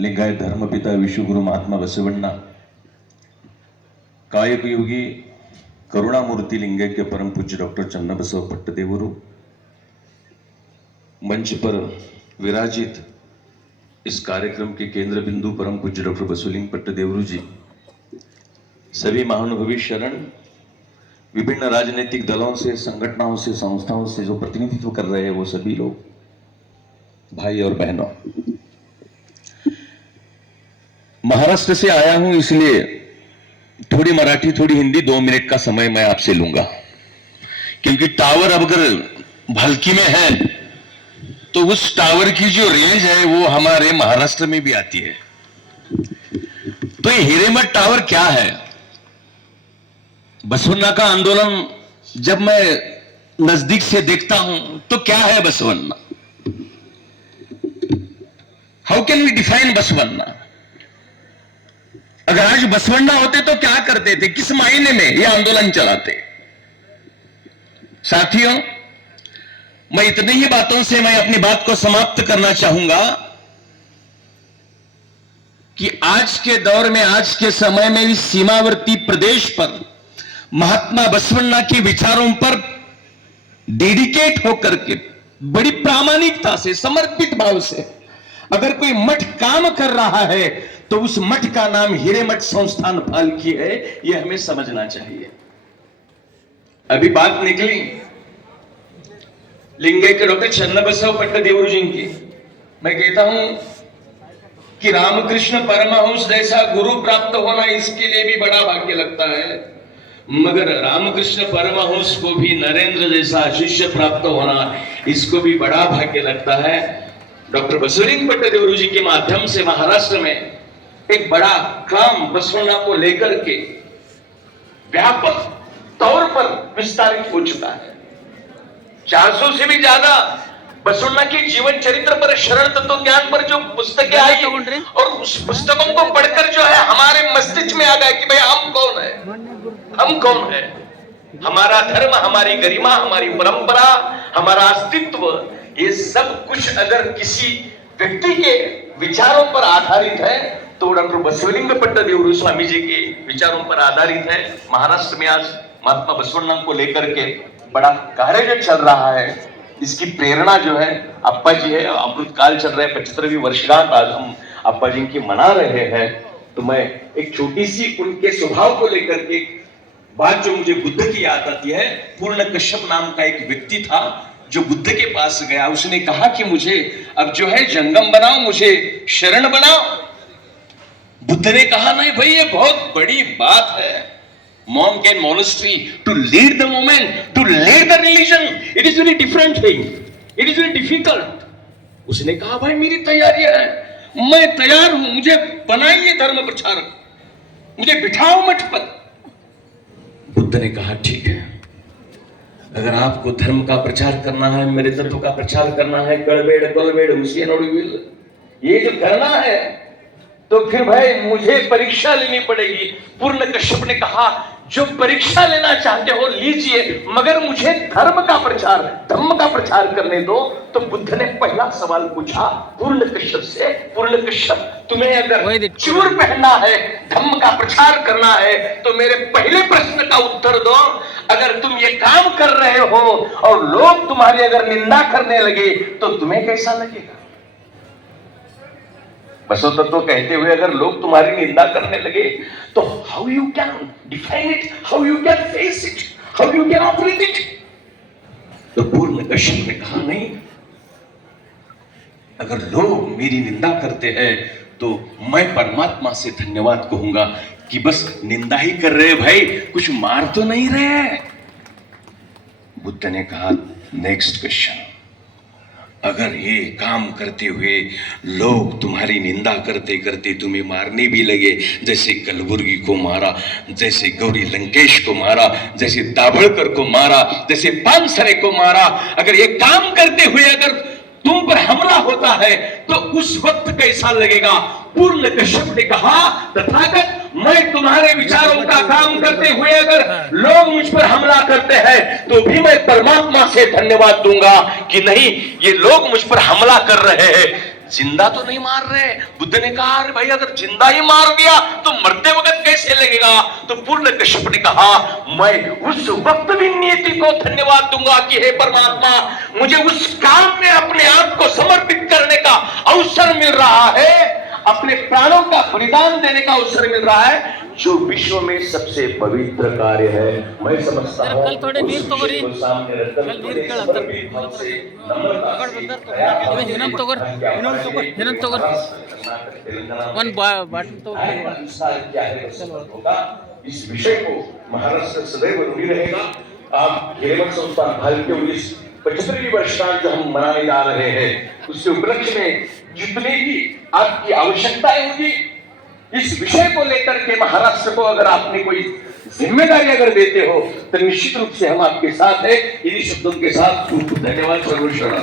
लिंगायत धर्मपिता विश्वगुरु महात्मा बसवण्णा, कायक योगी करुणामूर्ति लिंगायत के परम पूज्य डॉक्टर चन्नबसव पट्टदेवरू, मंच पर विराजित इस कार्यक्रम के केंद्र बिंदु परम पूज्य डॉक्टर बसवलिंग पट्टदेवरू जी, सभी महानुभवी शरण, विभिन्न राजनीतिक दलों से, संगठनों से, संस्थाओं से जो प्रतिनिधित्व कर रहे हैं वो सभी लोग, भाई और बहनों, महाराष्ट्र से आया हूं इसलिए थोड़ी मराठी थोड़ी हिंदी 2 मिनट का समय मैं आपसे लूंगा, क्योंकि टावर अब अगर भलकी में है तो उस टावर की जो रेंज है वो हमारे महाराष्ट्र में भी आती है। तो ये हिरेमठ टावर क्या है? बसवन्ना का आंदोलन जब मैं नजदीक से देखता हूं तो क्या है Basavanna? How can we define Basavanna? अगर आज बसवन्ना होते तो क्या करते थे, किस महीने में यह आंदोलन चलाते? साथियों, मैं इतनी ही बातों से मैं अपनी बात को समाप्त करना चाहूंगा कि आज के दौर में, आज के समय में इस सीमावर्ती प्रदेश पर महात्मा बसवन्ना के विचारों पर डेडिकेट होकर के बड़ी प्रामाणिकता से, समर्पित भाव से अगर कोई मठ काम कर रहा है तो उस मठ का नाम हिरेमठ संस्थान फाल्की है, यह हमें समझना चाहिए। अभी बात निकली लिंगायत के डॉक्टर चन्नबसव पट्टदेवरू जी की। मैं कहता हूं कि रामकृष्ण परमहंस जैसा गुरु प्राप्त होना इसके लिए भी बड़ा भाग्य लगता है, मगर रामकृष्ण परमहंस को भी नरेंद्र जैसा शिष्य प्राप्त होना इसको भी बड़ा भाग्य लगता है। डॉक्टर बसवलिंग पट्टदेवरू जी के माध्यम से महाराष्ट्र में एक बड़ा काम बसवन्ना को लेकर के व्यापक तौर पर विस्तारित हो चुका है। 400 से भी ज्यादा बसवन्ना के जीवन चरित्र पर, शरण तत्व ज्ञान पर जो पुस्तकें आई और उस पुस्तकों को पढ़कर जो है हमारे मस्तिष्क में आ गया कि भाई हम कौन है, हम कौन है, हमारा धर्म, हमारी गरिमा, हमारी परंपरा, हमारा अस्तित्व, ये सब कुछ अगर किसी व्यक्ति के विचारों पर आधारित है तो डॉक्टर बसवलिंग पट्टदेवरू स्वामी जी के विचारों पर आधारित है। महाराष्ट्र में आज महात्मा बसवन्ना को लेकर के बड़ा कार्य जो चल रहा है, इसकी प्रेरणा जो है अप्पा जी है। अमृतकाल चल रहा है, 75वीं वर्षगांठ आज हम अप्पा जी की मना रहे हैं। तो मैं एक छोटी सी उनके स्वभाव को लेकर के बात जो मुझे बुद्ध की याद आती है। पूर्ण कश्यप नाम का एक व्यक्ति था जो बुद्ध के पास गया, उसने कहा कि मुझे अब जो है जंगम बनाओ, मुझे शरण बनाओ। बुद्ध ने कहा नहीं भाई, ये बहुत बड़ी बात है, monk and monastery to lead the movement, to lead the religion, it is very different thing, it is very difficult। उसने कहा भाई मेरी तैयारी है, मैं तैयार हूं, मुझे बनाइए धर्म प्रचारक, मुझे बिठाओ मठ पर। बुद्ध ने कहा ठीक है, अगर आपको धर्म का प्रचार करना है, मेरे तत्व का प्रचार करना है, कलबेड़ ये जो करना है तो फिर भाई मुझे परीक्षा लेनी पड़ेगी। पूर्ण कश्यप ने कहा जो परीक्षा लेना चाहते हो लीजिए, मगर मुझे धर्म का प्रचार, धम्म का प्रचार करने दो। तो बुद्ध ने पहला सवाल पूछा पूर्ण कश्यप से, पूर्ण कश्यप तुम्हें अगर चूर पहनना है, धम्म का प्रचार करना है, तो मेरे पहले प्रश्न का उत्तर दो। अगर तुम ये काम कर रहे हो और लोग तुम्हारी अगर निंदा करने लगे तो तुम्हें कैसा लगेगा? बसव तत्व कहते हुए अगर लोग तुम्हारी निंदा करने लगे तो how you can define it, how you can face it, how you can operate it? तो पूर्ण कश्यप ने कहा नहीं, अगर लोग मेरी निंदा करते हैं तो मैं परमात्मा से धन्यवाद कहूंगा कि बस निंदा ही कर रहे भाई, कुछ मार तो नहीं रहे। बुद्ध ने कहा नेक्स्ट क्वेश्चन, अगर ये काम करते हुए लोग तुम्हारी निंदा करते करते तुम्हें मारने भी लगे, जैसे कलबुर्गी को मारा, जैसे गौरी लंकेश को मारा, जैसे दाभोलकर को मारा, जैसे पानसरे को मारा, अगर ये काम करते हुए अगर तुम पर हमला होता है तो उस वक्त कैसा लगेगा? पूर्ण कश्यप ने कहा तथागत, मैं तुम्हारे विचारों का काम करते हुए अगर लोग मुझ पर हमला करते हैं तो भी मैं परमात्मा से धन्यवाद दूंगा कि नहीं, ये लोग मुझ पर हमला कर रहे हैं, जिंदा तो नहीं मार रहे। बुद्ध ने कहा अरे भाई अगर जिंदा ही मार दिया तो मरते वक्त कैसे लगेगा? तो पूर्ण कश्यप ने कहा मैं उस वक्त भी नियति को धन्यवाद दूंगा कि हे परमात्मा, मुझे उस काम में अपने आप को समर्पित करने का अवसर मिल रहा है, अपने प्राणों का बलिदान देने का अवसर मिल रहा है, जो विश्व में सबसे पवित्र कार्य है। मैं समझता हूं कल थोड़े नीर तो करी सामने रखकर कल नीर केಳ वन बाटल तो इस विषय को महाराष्ट्र सदैव ऋणी रहेगा। आप केवल संस्थान भारत के 75वीं वर्षगांठ जो हम मनाने जा रहे हैं, उसके उपलक्ष्य में जितनी भी आपकी आवश्यकताएं होगी, इस विषय को लेकर के महाराष्ट्र को अगर आपने कोई जिम्मेदारी अगर देते हो तो निश्चित रूप से हम आपके साथ हैं। इन्हीं शब्दों के साथ खूब धन्यवाद। सर्वशरण।